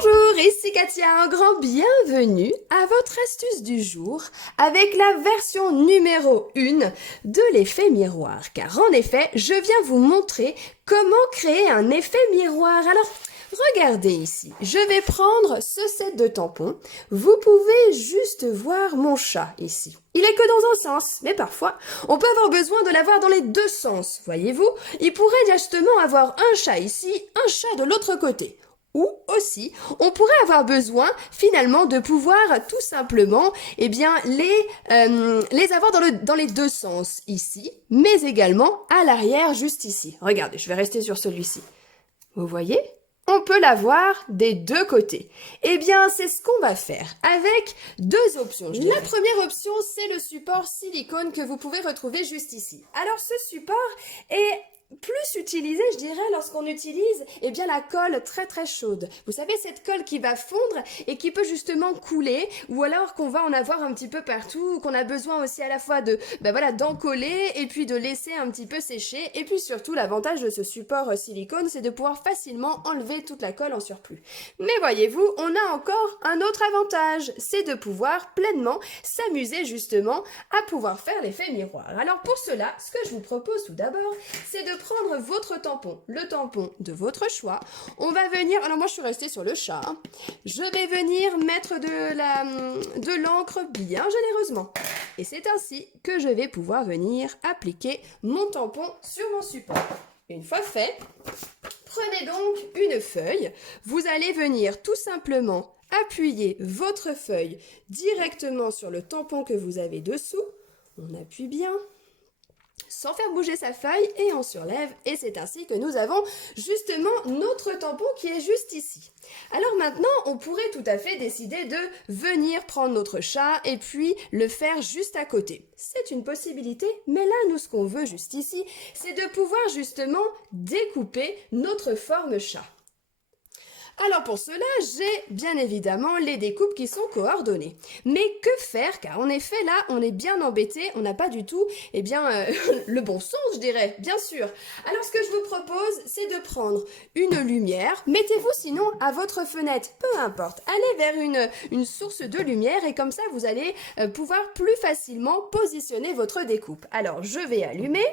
Bonjour, ici Katia, un grand bienvenue à votre astuce du jour avec la version numéro 1 de l'effet miroir. Car en effet, je viens vous montrer comment créer un effet miroir. Alors, regardez ici, je vais prendre ce set de tampons. Vous pouvez juste voir mon chat ici. Il est que dans un sens, mais parfois, on peut avoir besoin de l'avoir dans les deux sens, voyez-vous. Il pourrait justement avoir un chat ici, un chat de l'autre côté. Ou aussi, on pourrait avoir besoin finalement de pouvoir tout simplement les avoir dans les deux sens ici, mais également à l'arrière juste ici. Regardez, je vais rester sur celui-ci. Vous voyez ? On peut l'avoir des deux côtés. Eh bien, c'est ce qu'on va faire avec deux options. La première option, c'est le support silicone que vous pouvez retrouver juste ici. Alors, ce support est plus utilisé, je dirais, lorsqu'on utilise la colle très très chaude. Vous savez, cette colle qui va fondre et qui peut justement couler, ou alors qu'on va en avoir un petit peu partout, qu'on a besoin aussi à la fois d'en coller et puis de laisser un petit peu sécher. Et puis surtout, l'avantage de ce support silicone, c'est de pouvoir facilement enlever toute la colle en surplus. Mais voyez-vous, on a encore un autre avantage, c'est de pouvoir pleinement s'amuser justement à pouvoir faire l'effet miroir. Alors pour cela, ce que je vous propose tout d'abord, c'est de prendre votre tampon, le tampon de votre choix. On va venir, alors moi je suis restée sur le chat, je vais venir mettre de l'encre bien généreusement. Et c'est ainsi que je vais pouvoir venir appliquer mon tampon sur mon support. Une fois fait, prenez donc une feuille, vous allez venir tout simplement appuyer votre feuille directement sur le tampon que vous avez dessous. On appuie bien, sans faire bouger sa feuille, et on surlève, et c'est ainsi que nous avons justement notre tampon qui est juste ici. Alors maintenant, on pourrait tout à fait décider de venir prendre notre chat et puis le faire juste à côté. C'est une possibilité, mais là, nous, ce qu'on veut juste ici, c'est de pouvoir justement découper notre forme chat. Alors pour cela, j'ai bien évidemment les découpes qui sont coordonnées. Mais que faire? Car en effet là, on est bien embêté, on n'a pas du tout le bon sens, je dirais, bien sûr. Alors ce que je vous propose, c'est de prendre une lumière. Mettez-vous sinon à votre fenêtre, peu importe. Allez vers une source de lumière et comme ça, vous allez pouvoir plus facilement positionner votre découpe. Alors je vais allumer.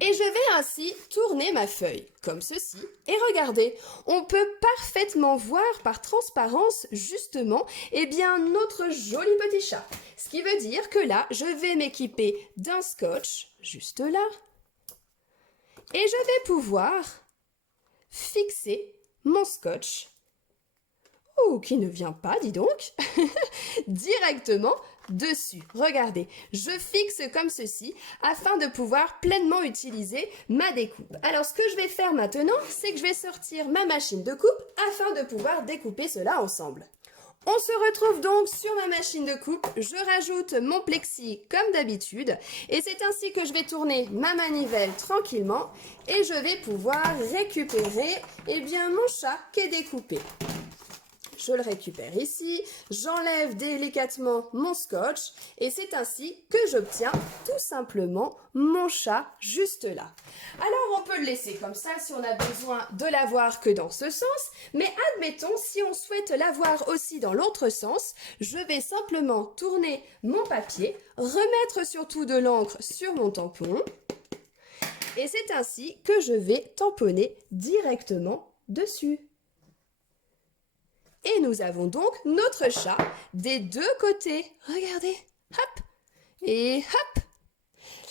Et je vais ainsi tourner ma feuille, comme ceci. Et regardez, on peut parfaitement voir par transparence, justement, notre joli petit chat. Ce qui veut dire que là, je vais m'équiper d'un scotch, juste là. Et je vais pouvoir fixer mon scotch, qui ne vient pas, dis donc, directement dessus. Regardez, je fixe comme ceci afin de pouvoir pleinement utiliser ma découpe. Alors ce que je vais faire maintenant, c'est que je vais sortir ma machine de coupe afin de pouvoir découper cela ensemble. On se retrouve donc sur ma machine de coupe, je rajoute mon plexi comme d'habitude et c'est ainsi que je vais tourner ma manivelle tranquillement et je vais pouvoir récupérer mon chat qui est découpé. Je le récupère ici, j'enlève délicatement mon scotch et c'est ainsi que j'obtiens tout simplement mon chat juste là. Alors on peut le laisser comme ça si on a besoin de l'avoir que dans ce sens, mais admettons si on souhaite l'avoir aussi dans l'autre sens, je vais simplement tourner mon papier, remettre surtout de l'encre sur mon tampon et c'est ainsi que je vais tamponner directement dessus. Et nous avons donc notre chat des deux côtés. Regardez, hop, et hop.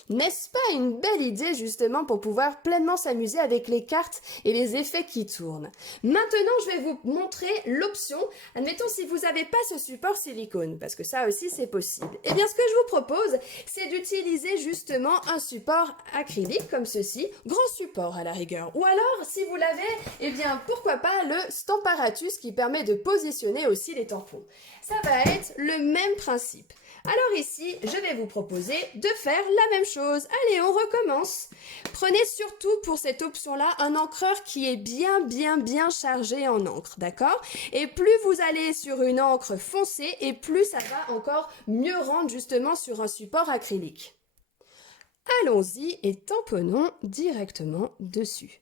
N'est-ce pas une belle idée justement pour pouvoir pleinement s'amuser avec les cartes et les effets qui tournent? Maintenant, je vais vous montrer l'option. Admettons si vous n'avez pas ce support silicone, parce que ça aussi c'est possible. Eh bien, ce que je vous propose, c'est d'utiliser justement un support acrylique comme ceci, grand support à la rigueur. Ou alors, si vous l'avez, pourquoi pas le Stamparatus qui permet de positionner aussi les tampons. Ça va être le même principe. Alors ici, je vais vous proposer de faire la même chose. Allez, on recommence. Prenez surtout pour cette option-là un encreur qui est bien chargé en encre, d'accord? Et plus vous allez sur une encre foncée et plus ça va encore mieux rendre justement sur un support acrylique. Allons-y et tamponnons directement dessus.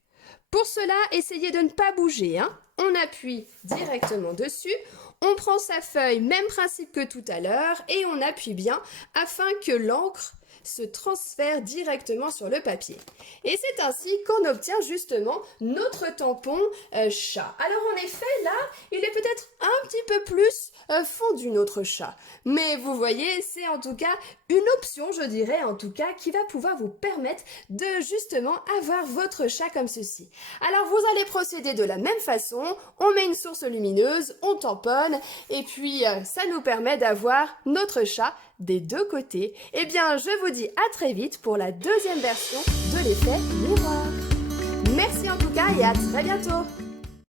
Pour cela, essayez de ne pas bouger, on appuie directement dessus, on prend sa feuille, même principe que tout à l'heure, et on appuie bien afin que l'encre se transfère directement sur le papier. Et c'est ainsi qu'on obtient justement notre tampon chat. Alors en effet, là, il est peut-être un petit peu plus fondu notre chat. Mais vous voyez, c'est en tout cas une option, je dirais en tout cas, qui va pouvoir vous permettre de justement avoir votre chat comme ceci. Alors vous allez procéder de la même façon, on met une source lumineuse, on tamponne, et puis ça nous permet d'avoir notre chat des deux côtés. Eh bien, je vous dis à très vite pour la deuxième version de l'effet miroir. Merci en tout cas et à très bientôt.